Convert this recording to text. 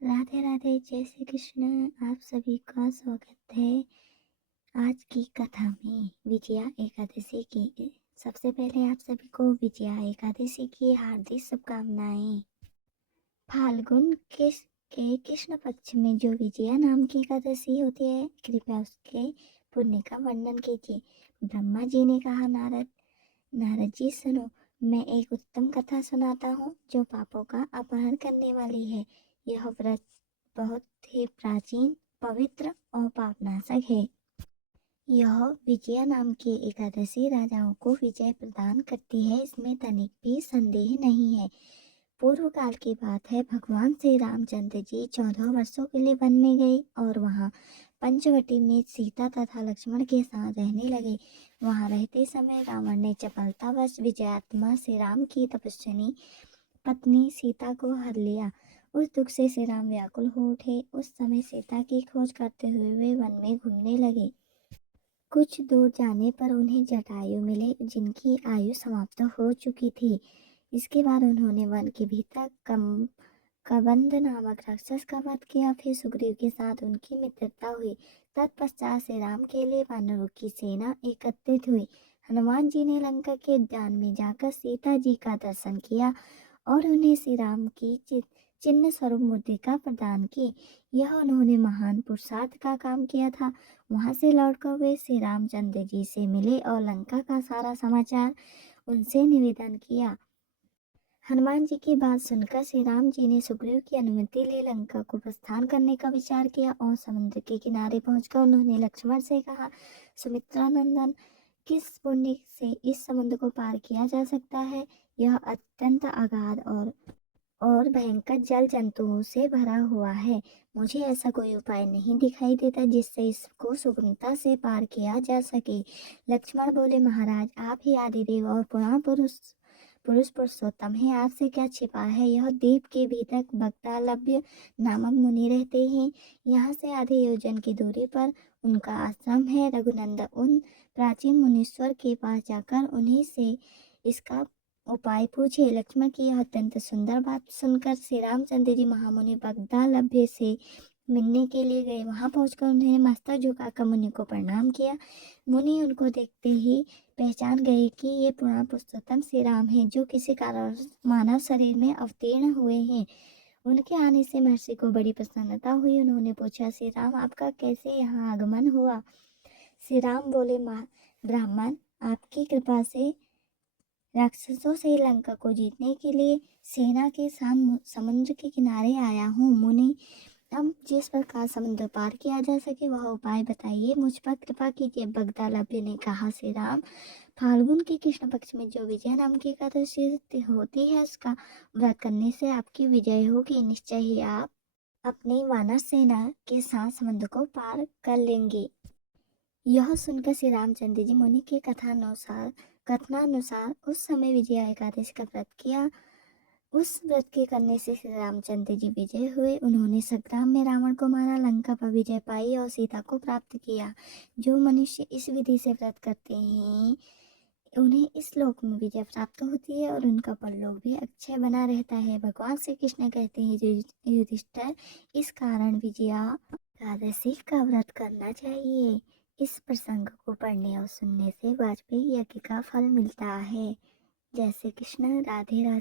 राधे राधे, जय श्री कृष्ण। आप सभी का स्वागत है आज की कथा में विजया एकादशी की। सबसे पहले आप सभी को विजया एकादशी की हार्दिक शुभकामनाएं। फाल्गुन के कृष्ण पक्ष में जो विजया नाम की एकादशी होती है, कृपया उसके पुण्य का वर्णन कीजिए। ब्रह्मा जी ने कहा, नारद जी सुनो, मैं एक उत्तम कथा सुनाता हूँ जो पापों का अपहरण करने वाली है। यह व्रत बहुत ही प्राचीन, पवित्र और पापनाशक है। यह विजया नाम की एकादशी राजाओं को विजय प्रदान करती है, इसमें तनिक भी संदेह नहीं है। पूर्व काल की बात है, भगवान श्री रामचंद्र जी 14 वर्षों के लिए वन में गए और वहाँ पंचवटी में सीता तथा लक्ष्मण के साथ रहने लगे। वहाँ रहते समय रावण ने चपलतावश विजयात्मा श्री राम की तपस्विनी पत्नी सीता को हर लिया। उस दुख से श्री राम व्याकुल हो उठे। उस समय सीता की खोज करते हुए वे वन में घूमने लगे। कुछ दूर जाने पर उन्हें जटायु मिले, जिनकी आयु समाप्त हो चुकी थी। इसके बाद उन्होंने वन के भीतर कबंध नामक राक्षस का वध किया। फिर सुग्रीव के साथ उनकी मित्रता हुई। तत्पश्चात श्री राम के लिए वानरों की सेना एकत्रित हुई। हनुमान जी ने लंका के उद्यान में जाकर सीता जी का दर्शन किया और उन्हें श्री राम की चिन्ह स्वरूप मुद्रिका प्रदान की। यह उन्होंने महान पुरुषार्थ का काम किया था। वहां से लौटकर वे श्री रामचंद्र जी से मिले और लंका का सारा समाचार उनसे निवेदन किया। हनुमान जी की बात सुनकर श्री राम जी ने सुग्रीव की अनुमति ले लंका को प्रस्थान करने का विचार किया और समुद्र के किनारे पहुंचकर उन्होंने लक्ष्मण से कहा, सुमित्रा नंदन, किस पुण्य से इस समुद्र को पार किया जा सकता है? यह अत्यंत अगाध और भयंकर जल जंतुओं से भरा हुआ है। मुझे ऐसा कोई उपाय नहीं दिखाई देता जिससे इसको सुगमता से पार किया जा सके। लक्ष्मण बोले, महाराज, आप ही आदिदेव और पुराण पुरुष पुरुषोत्तम है, आपसे क्या छिपा है। यह द्वीप के भीतर भक्तालभ्य नामक मुनि रहते हैं। यहाँ से आधे योजन की दूरी पर उनका आश्रम है। रघुनंदन उन प्राचीन मुनीश्वर के पास जाकर उन्हीं से इसका उपाय पूछे। लक्ष्मण की यह अत्यंत सुंदर बात सुनकर श्री रामचंद्र जी महामुनि बगदालभ्य से मिलने के लिए गए। वहां पहुंचकर उन्होंने मस्तक झुकाकर मुनि को प्रणाम किया। मुनि उनको देखते ही पहचान गए कि ये पुराण पुरुषोत्तम श्री राम हैं, जो किसी कारण मानव शरीर में अवतीर्ण हुए हैं। उनके आने से महर्षि को बड़ी प्रसन्नता हुई। उन्होंने पूछा, श्री राम, आपका कैसे यहाँ आगमन हुआ? श्री राम बोले, ब्राह्मण, आपकी कृपा से राक्षसों से लंका को जीतने के लिए सेना के साथ समुद्र के किनारे आया हूँ। मुनि, अब जिस प्रकार समुद्र पार किया जा सके वह उपाय बताइए, मुझ पर कृपा कीजिए। बगदालभ्य ने कहा, श्री राम, फाल्गुन के कृष्ण पक्ष में जो विजय नाम की एकादशी होती है, उसका व्रत करने से आपकी विजय होगी। निश्चय ही आप अपनी वानर सेना के साथ समुद्र को पार कर लेंगे। यह सुनकर श्री रामचंद्र जी मुनि के कथनानुसार उस समय विजया एकादशी का व्रत किया। उस व्रत के करने से श्री रामचंद्र जी विजय हुए। उन्होंने संग्राम में रावण को मारा, लंका पर विजय पाई और सीता को प्राप्त किया। जो मनुष्य इस विधि से व्रत करते हैं, उन्हें इस लोक में विजय प्राप्त होती है और उनका परलोक भी अक्षय बना रहता है। भगवान श्री कृष्ण कहते हैं, युधिष्ठिर, इस कारण विजया एकादशी का व्रत करना चाहिए। इस प्रसंग को पढ़ने और सुनने से वाजपेयी यज्ञ का फल मिलता है। जय श्री कृष्ण। राधे राधे।